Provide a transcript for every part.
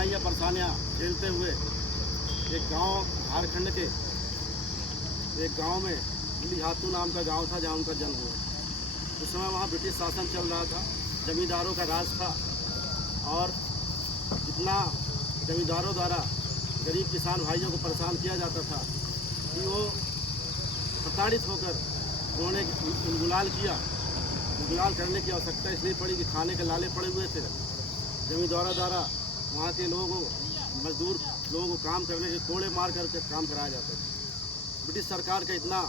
कठिनाइयाँ परेशानियाँ झेलते हुए एक गांव झारखंड के एक गांव में लिहातू नाम का गांव था जहां उनका जन्म हुआ। उस समय वहां ब्रिटिश शासन चल रहा था, जमींदारों का राज था और इतना जमींदारों द्वारा गरीब किसान भाइयों को परेशान किया जाता था कि वो प्रताड़ित होकर उन्होंने गुलाल किया। गुलाल करने की आवश्यकता इसलिए पड़ी कि खाने के लाले पड़े हुए थे। जमींदारों द्वारा वहाँ के लोगों मजदूर लोगों को काम करने के कोड़े मार करके काम कराया जाता था। ब्रिटिश सरकार का इतना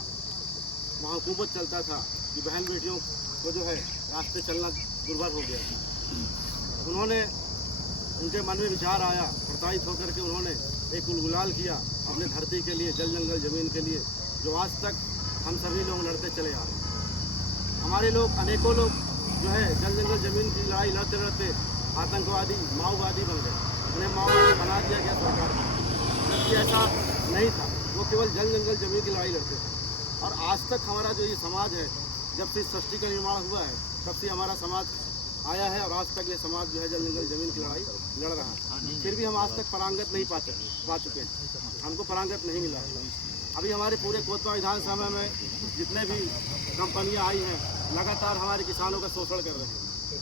वहाँ हुकूमत चलता था कि बहन बेटियों को जो है रास्ते चलना दुर्भर हो गया। उन्होंने उनके मन में विचार आया, प्रताड़ित होकर के उन्होंने एक गुलाल किया अपने धरती के लिए, जल जंगल ज़मीन के लिए, जो आज तक हम सभी लोग लड़ते चले आ रहे हैं। हमारे लोग अनेकों लोग जो है जल जंगल ज़मीन की लड़ाई लड़ते लड़ते आतंकवादी माओवादी बन गए। उन्हें माओवादी बना दिया गया सरकार को, जबकि ऐसा नहीं था। वो केवल जल जंगल ज़मीन की लड़ाई लड़ते थे। और आज तक हमारा जो ये समाज है, जब से इस सृष्टि का निर्माण हुआ है तब से हमारा समाज आया है और आज तक ये समाज जो है जल जंगल ज़मीन की लड़ाई लड़ रहा है। फिर भी हम आज तक परांगत नहीं पा चुके हैं, हमको परांगत नहीं मिला है। अभी हमारे पूरे कोतवा विधानसभा में जितने भी कंपनियां आई हैं लगातार हमारे किसानों का शोषण कर रहे हैं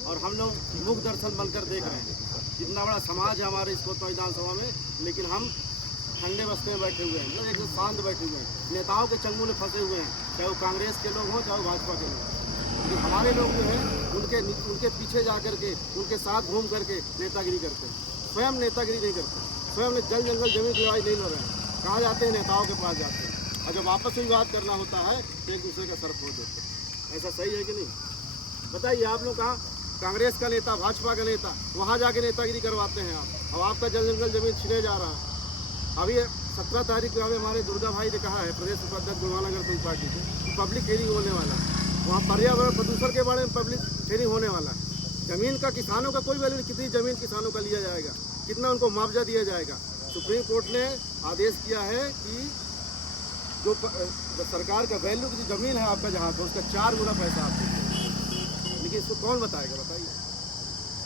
और हम लोग मुख दर्शन बनकर देख रहे हैं। इतना बड़ा समाज है हमारे इस कोतवा विधानसभा में, लेकिन हम ठंडे बस्ते में बैठे हुए हैं, मतलब एकदम शांत बैठे हुए हैं। नेताओं के चंगुल में फंसे हुए हैं, चाहे वो कांग्रेस के लोग हों चाहे भाजपा के लोग। लेकिन हमारे लोग जो है उनके पीछे जा करके उनके साथ घूम करके नेतागिरी करते हैं। स्वयं नेतागिरी नहीं करते, स्वयं जल जंगल जमीन की लड़ाई नहीं लड़ रहे हैं। कहाँ जाते हैं? नेताओं के पास जाते हैं और जब आपस में बात करना होता है तो एक दूसरे का सर फोड़ देते हैं। ऐसा सही है कि नहीं? बताइए आप लोग। कहाँ कांग्रेस का नेता, भाजपा का नेता, वहाँ जाके नेतागिरी करवाते हैं आप। अब आपका जल जंगल जमीन छिने जा रहा है। अभी 17 तारीख को हमारे दुर्गा भाई ने कहा है, प्रदेश उपाध्यक्ष गुणवानगर सिंह पार्टी के, कि पब्लिक हियरिंग होने वाला है। वहाँ पर्यावरण प्रदूषण के बारे में पब्लिक हियरिंग होने वाला है। ज़मीन का किसानों का कोई वैल्यू नहीं, कितनी ज़मीन किसानों का लिया जाएगा, कितना उनको मुआवजा दिया जाएगा। सुप्रीम कोर्ट ने आदेश किया है कि जो सरकार का वैल्यू की ज़मीन है आपका जहाँ पर, उसका 4 गुना पैसा आप दीजिए। लेकिन इसको कौन बताएगा? बताइए।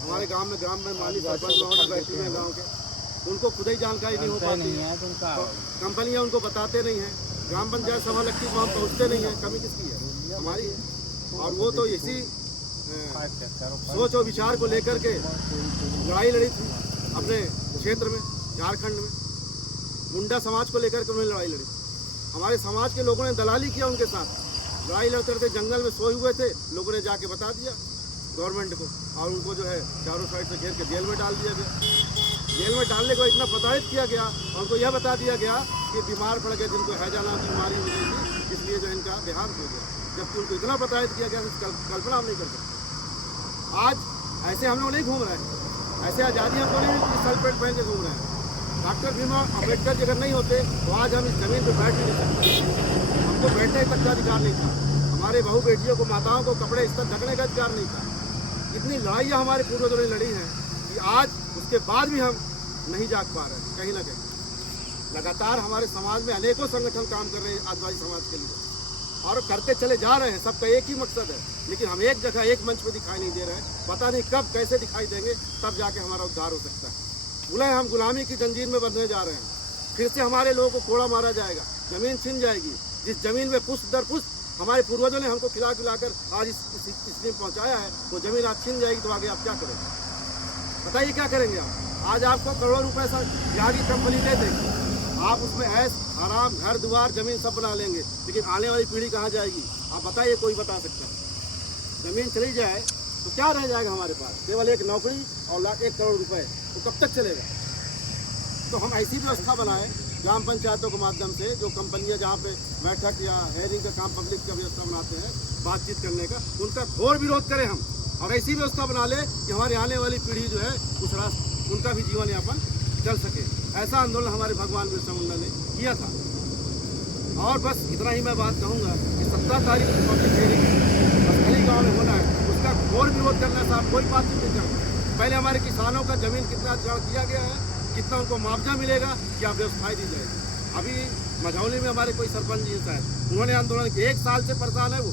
हमारे गांव में माली सरपंच बैठे हुए हैं गाँव के, उनको खुद ही जानकारी नहीं हो पाती है। कंपनियां उनको बताते नहीं हैं। ग्राम पंचायत सभा लगती है, वहाँ पहुँचते नहीं है। कमी किसकी है? हमारी है। और वो तो इसी सोच और विचार को लेकर के लड़ाई लड़ी थी अपने क्षेत्र में, झारखंड में। मुंडा समाज को लेकर के उन्होंने लड़ाई लड़ी। हमारे समाज के लोगों ने दलाली किया उनके साथ। लड़ाई लड़ते लड़ते जंगल में सोए हुए थे, लोगों ने जाके बता दिया गवर्नमेंट को और उनको जो है चारों साइड से घेर के जेल में डाल दिया गया। जेल में डालने को इतना प्रताड़ित किया गया और उनको यह बता दिया गया कि बीमार पड़ गए, जिनको हैजा नाम की बीमारी हो गई थी, इसलिए जो इनका देहांत हो गया। जबकि उनको इतना प्रताड़ित किया गया कल्पना हम नहीं कर सकते। आज ऐसे हम लोग नहीं घूम रहे हैं, ऐसे आज़ादी हमको नहीं मिलती सल्फेट पहन के घूम रहे हैं। डॉक्टर भीमराव अम्बेडकर जी अगर नहीं होते तो आज हम इस ज़मीन पर बैठ भी नहीं सकते। हमको बैठने तक का अधिकार नहीं था। हमारे बहू बेटियों को, माताओं को कपड़े इस तरह ढकने का अधिकार नहीं था। इतनी लड़ाइयाँ हमारे पूर्वजों ने लड़ी हैं कि आज उसके बाद भी हम नहीं जाग पा रहे हैं। कहीं ना कहीं लगातार हमारे समाज में अनेकों संगठन काम कर रहे हैं आदिवासी समाज के लिए और करते चले जा रहे हैं। सबका एक ही मकसद है, लेकिन हम एक जगह एक मंच पे दिखाई नहीं दे रहे हैं। पता नहीं कब कैसे दिखाई देंगे, तब जाके हमारा उद्धार हो सकता है। बोले हम गुलामी की जंजीर में बंधने जा रहे हैं। फिर से हमारे लोगों को कोड़ा मारा जाएगा, ज़मीन छिन जाएगी। जिस ज़मीन में पुष्प दर पुष्प हमारे पूर्वजों ने हमको खिला कर आज इसमें पहुँचाया है, वो ज़मीन आज छिन जाएगी तो आगे आप क्या करेंगे? बताइए क्या करेंगे आप? आज आपको करोड़ों रुपए यहाँ की कंपनी दे देगी, आप उसमें ऐश आराम घर द्वार ज़मीन सब बना लेंगे, लेकिन आने वाली पीढ़ी कहाँ जाएगी? आप बताइए, कोई बता सकता है? ज़मीन चली जाए तो क्या रह जाएगा हमारे पास? केवल एक नौकरी और 1 करोड़ रुपए, तो कब तक चलेगा? तो हम ऐसी व्यवस्था बनाएं ग्राम पंचायतों के माध्यम से, जो कंपनियां जहाँ पे बैठक या हेयरिंग का काम पब्लिक का व्यवस्था बनाते हैं बातचीत करने का, उनका घोर विरोध करें हम और ऐसी व्यवस्था बना ले कि हमारी आने वाली पीढ़ी जो है उस रास्ते उनका भी जीवन यापन चल सके। ऐसा आंदोलन हमारे भगवान बिरसा मुंडा ने किया था। और बस इतना ही मैं बात कहूँगा कि 17 तारीख को पब्लिक हियरिंग बसखली गाँव में होना है, उसका घोर विरोध करना साहब कोई बातचीत नहीं करता। पहले हमारे किसानों का ज़मीन कितना अधिग्रहण किया गया है, कितना उनको मुआवजा मिलेगा, क्या व्यवस्थाएँ दी जाएगी। अभी मझौली में हमारे कोई सरपंच जी शायद, उन्होंने आंदोलन किया, 1 साल से परेशान है वो।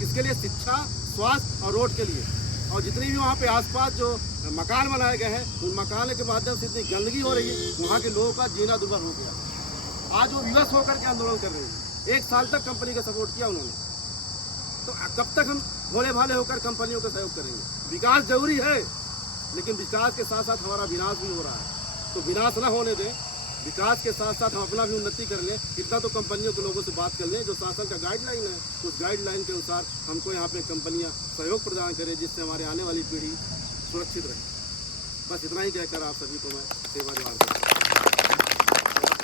किसके लिए? शिक्षा, स्वास्थ्य और रोड के लिए। और जितनी भी वहाँ पे आसपास जो मकान बनाए गए हैं, उन मकान के माध्यम से इतनी गंदगी हो रही है, वहाँ के लोगों का जीना दुर्भर हो गया। आज वो विवश होकर के आंदोलन कर रहे हैं। 1 साल तक कंपनी का सपोर्ट किया उन्होंने, तो कब तक हम भोले भाले होकर कंपनियों का सहयोग करेंगे? विकास जरूरी है, लेकिन विकास के साथ साथ हमारा विनाश भी हो रहा है, तो विनाश ना होने दें। विकास के साथ साथ हम अपना भी उन्नति कर लें। इतना तो कंपनियों के लोगों से बात कर लें, जो शासन का गाइडलाइन है, उस गाइडलाइन के अनुसार हमको यहाँ पे कंपनियाँ सहयोग प्रदान करें, जिससे हमारे आने वाली पीढ़ी सुरक्षित रहे। बस इतना ही कहकर आप सभी को मैं सेवा जवाब करता हूँ।